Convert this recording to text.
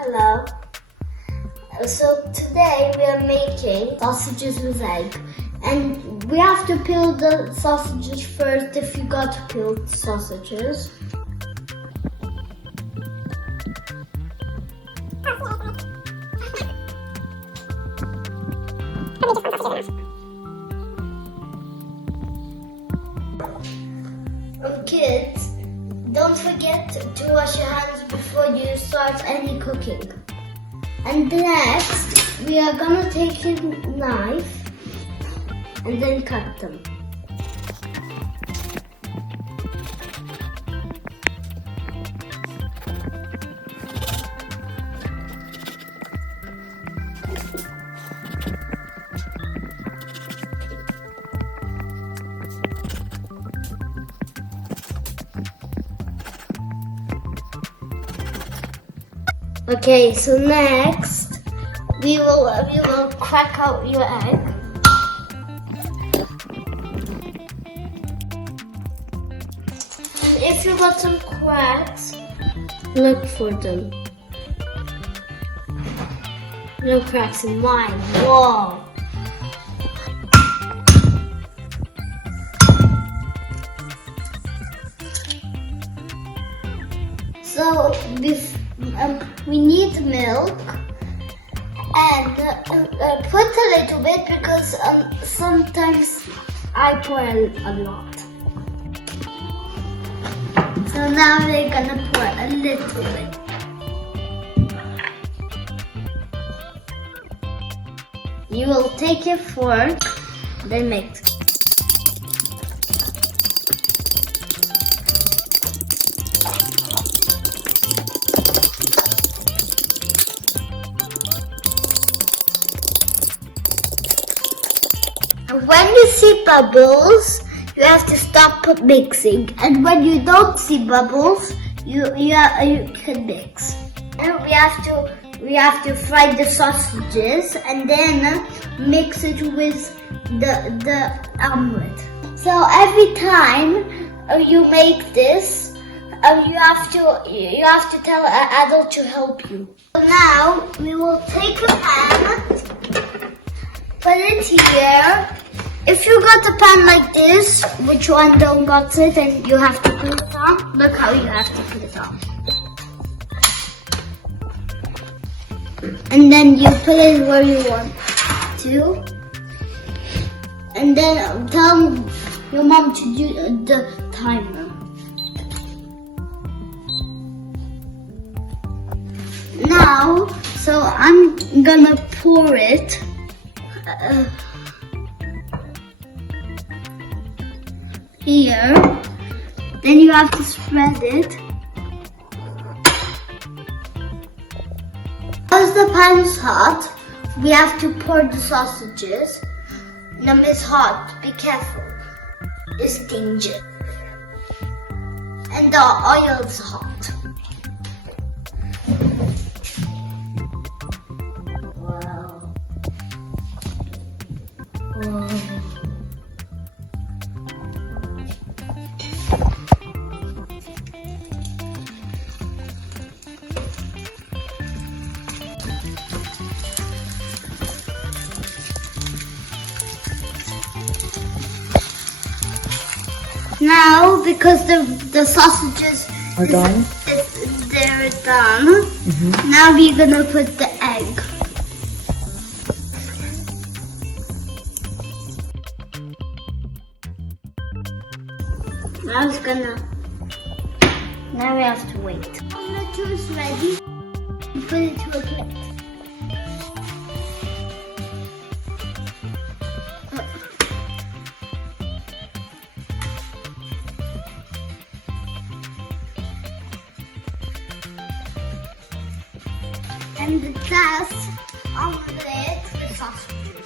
Hello. So today we are making sausages with egg. And we have to peel the sausages first if you got peeled sausages. Kids, don't forget to wash your hands before you start any cooking. And next, we are gonna take a knife and then cut them. Okay, so next we will crack out your egg. And if you got some cracks, look for them. No cracks in mine. Whoa. So we need milk and put a little bit because sometimes I pour a lot. So now we're gonna pour a little bit. You will take your fork, then mix. When you see bubbles, you have to stop mixing. And when you don't see bubbles, you can mix. And we have to fry the sausages and then mix it with the omelette. So every time you make this, you have to tell an adult to help you. So now we will take a pan, put it here. If you got a pan like this, which one don't got it and you have to put it on, look how you have to put it on. And then you put it where you want to. And then tell your mom to do the timer. Now, so I'm gonna pour it. Here, then you have to spread it. As the pan is hot, we have to pour the sausages. Now it's hot, be careful. It's danger. And the oil is hot. Wow. Whoa. Now, because the sausages are done, they're done. Now we're gonna put the egg. Now we have to wait. Omelette is ready. Put it to a plate. And that's omelette with sausages.